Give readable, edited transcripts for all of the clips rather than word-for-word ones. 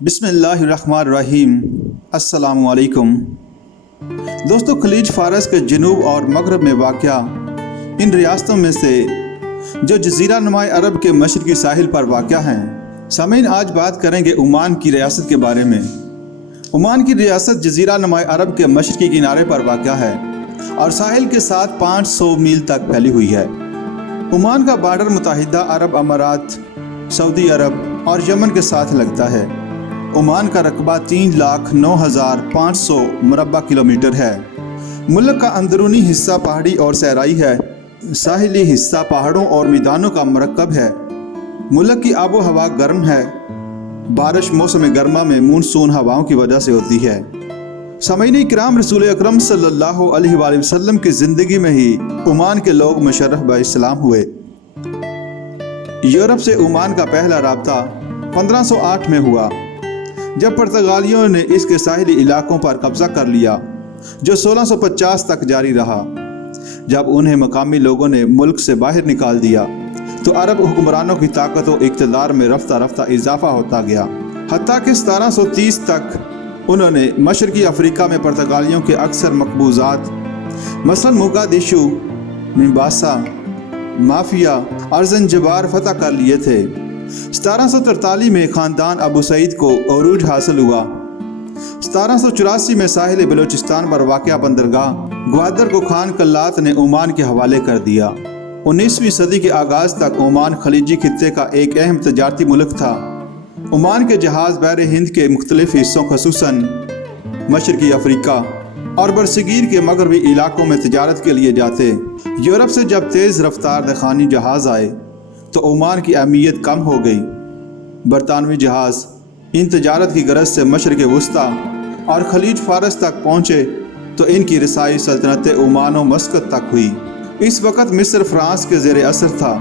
بسم اللہ الرحمن الرحیم۔ السلام علیکم دوستو، خلیج فارس کے جنوب اور مغرب میں واقع ان ریاستوں میں سے جو جزیرہ نما عرب کے مشرقی ساحل پر واقع ہیں، سامعین آج بات کریں گے عمان کی ریاست کے بارے میں۔ عمان کی ریاست جزیرہ نما عرب کے مشرقی کنارے پر واقع ہے اور ساحل کے ساتھ 500 میل تک پھیلی ہوئی ہے۔ عمان کا بارڈر متحدہ عرب امارات، سعودی عرب اور یمن کے ساتھ لگتا ہے۔ عمان کا رقبہ 3,09,500 مربع کلومیٹر ہے۔ ملک کا اندرونی حصہ پہاڑی اور صحرائی ہے۔ ساحلی حصہ پہاڑوں اور میدانوں کا مرکب ہے۔ ملک کی آب و ہوا گرم ہے۔ بارش موسم گرما میں مونسون ہواؤں کی وجہ سے ہوتی ہے۔ سامعین اکرام، رسول اکرم صلی اللہ علیہ وآلہ وسلم کی زندگی میں ہی عمان کے لوگ مشرف باسلام ہوئے۔ یورپ سے عمان کا پہلا رابطہ 1508 میں ہوا، جب پرتگالیوں نے اس کے ساحلی علاقوں پر قبضہ کر لیا، جو 1650 تک جاری رہا۔ جب انہیں مقامی لوگوں نے ملک سے باہر نکال دیا تو عرب حکمرانوں کی طاقت و اقتدار میں رفتہ رفتہ اضافہ ہوتا گیا، حتیٰ کہ 1730 تک انہوں نے مشرقی افریقہ میں پرتگالیوں کے اکثر مقبوضات مثلا موگادیشو، ممباسا، مافیا اور زنجبار فتح کر لیے تھے۔ 1743 میں خاندان ابو سعید کو عروج حاصل ہوا۔ 1784 میں ساحل بلوچستان پر واقع بندرگاہ گوادر کو خان قلات نے عمان کے حوالے کر دیا۔ 19ویں صدی کے آغاز تک عمان خلیجی خطے کا ایک اہم تجارتی ملک تھا۔ عمان کے جہاز بحر ہند کے مختلف حصوں خصوصاً مشرقی افریقہ اور برصغیر کے مغربی علاقوں میں تجارت کے لیے جاتے۔ یورپ سے جب تیز رفتار دخانی جہاز آئے تو عمان کی اہمیت کم ہو گئی۔ برطانوی جہاز ان تجارت کی غرض سے مشرق وسطیٰ اور خلیج فارس تک پہنچے تو ان کی رسائی سلطنت عمان و مسقط تک ہوئی۔ اس وقت مصر فرانس کے زیر اثر تھا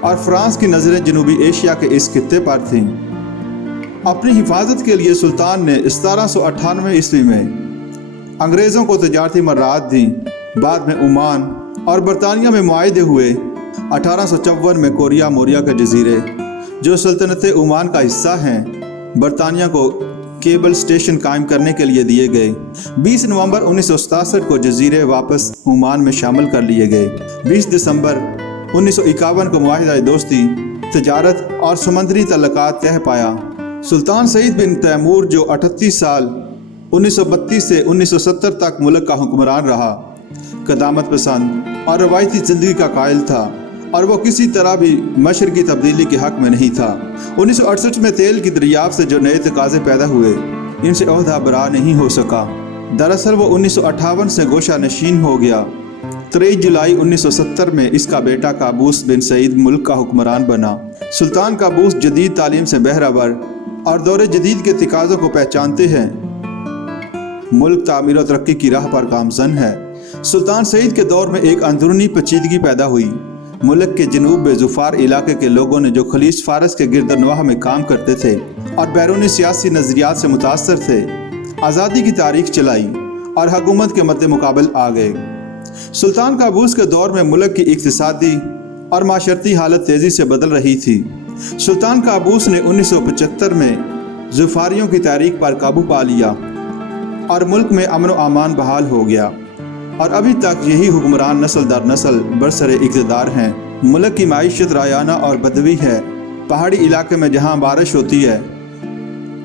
اور فرانس کی نظریں جنوبی ایشیا کے اس خطے پر تھیں۔ اپنی حفاظت کے لیے سلطان نے 1798 عیسوی میں انگریزوں کو تجارتی مراعات دیں۔ بعد میں عمان اور برطانیہ میں معاہدے ہوئے۔ 1854 میں کوریا موریا کے جزیرے، جو سلطنت عمان کا حصہ ہیں، برطانیہ کو کیبل سٹیشن قائم کرنے کے لیے دیے گئے۔ 20 نومبر 1967 کو جزیرے واپس عمان میں شامل کر لیے گئے۔ 20 دسمبر 1951 کو معاہدہ دوستی، تجارت اور سمندری تعلقات طے پایا۔ سلطان سعید بن تیمور، جو 38 سال 1932 سے 1970 تک ملک کا حکمران رہا، قدامت پسند اور روایتی زندگی کا قائل تھا، اور وہ کسی طرح بھی مشرقی تبدیلی کے حق میں نہیں تھا۔ 1968 میں تیل کی دریافت سے جو نئے تقاضے پیدا ہوئے، ان سے عہدہ برا نہیں ہو سکا۔ دراصل وہ 1958 سے گوشہ نشین ہو گیا۔ 23 جولائی 1970 میں اس کا بیٹا قابوس بن سعید ملک کا حکمران بنا۔ سلطان قابوس جدید تعلیم سے بہرہ اور دور جدید کے تقاضوں کو پہچانتے ہیں۔ ملک تعمیر و ترقی کی راہ پر گامزن ہے۔ سلطان سعید کے دور میں ایک اندرونی پیچیدگی پیدا ہوئی۔ ملک کے جنوب میں ظفار علاقے کے لوگوں نے، جو خلیج فارس کے گرد نواح میں کام کرتے تھے اور بیرونی سیاسی نظریات سے متاثر تھے، آزادی کی تاریخ چلائی اور حکومت کے مد مقابل آ گئے۔ سلطان قابوس کے دور میں ملک کی اقتصادی اور معاشرتی حالت تیزی سے بدل رہی تھی۔ سلطان قابوس نے 1975 میں ظفاریوں کی تحریک پر قابو پا لیا اور ملک میں امن و امان بحال ہو گیا، اور ابھی تک یہی حکمران نسل در نسل برسر اقتدار ہیں۔ ملک کی معیشت رایانہ اور بدوی ہے۔ پہاڑی علاقے میں جہاں بارش ہوتی ہے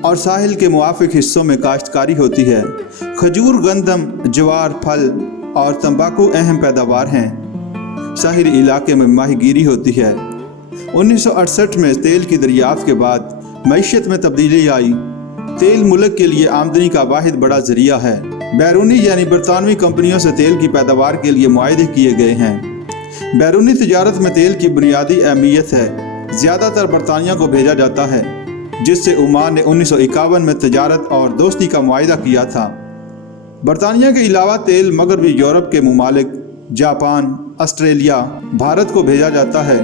اور ساحل کے موافق حصوں میں کاشتکاری ہوتی ہے۔ کھجور، گندم، جوار، پھل اور تمباکو اہم پیداوار ہیں۔ ساحلی علاقے میں ماہی گیری ہوتی ہے۔ 1968 میں تیل کی دریافت کے بعد معیشت میں تبدیلی آئی۔ تیل ملک کے لیے آمدنی کا واحد بڑا ذریعہ ہے۔ بیرونی یعنی برطانوی کمپنیوں سے تیل کی پیداوار کے لیے معاہدے کیے گئے ہیں۔ بیرونی تجارت میں تیل کی بنیادی اہمیت ہے۔ زیادہ تر برطانیہ کو بھیجا جاتا ہے، جس سے عمان نے 1951 میں تجارت اور دوستی کا معاہدہ کیا تھا۔ برطانیہ کے علاوہ تیل مغربی یورپ کے ممالک جاپان، آسٹریلیا، بھارت کو بھیجا جاتا ہے۔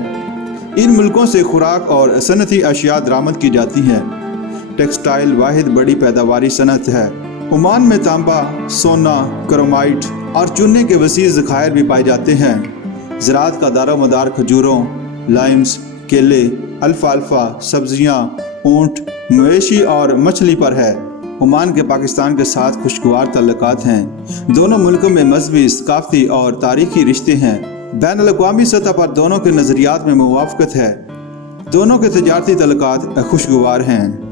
ان ملکوں سے خوراک اور صنعتی اشیاء درآمد کی جاتی ہیں۔ ٹیکسٹائل واحد بڑی پیداواری صنعت ہے۔ عمان میں تانبا، سونا، کرومائٹ اور چونے کے وسیع ذخائر بھی پائے جاتے ہیں۔ زراعت کا دار و مدار کھجوروں، لائمز، کیلے، الفالفا، سبزیاں، اونٹ مویشی اور مچھلی پر ہے۔ عمان کے پاکستان کے ساتھ خوشگوار تعلقات ہیں۔ دونوں ملکوں میں مذہبی، ثقافتی اور تاریخی رشتے ہیں۔ بین الاقوامی سطح پر دونوں کے نظریات میں موافقت ہے۔ دونوں کے تجارتی تعلقات خوشگوار ہیں۔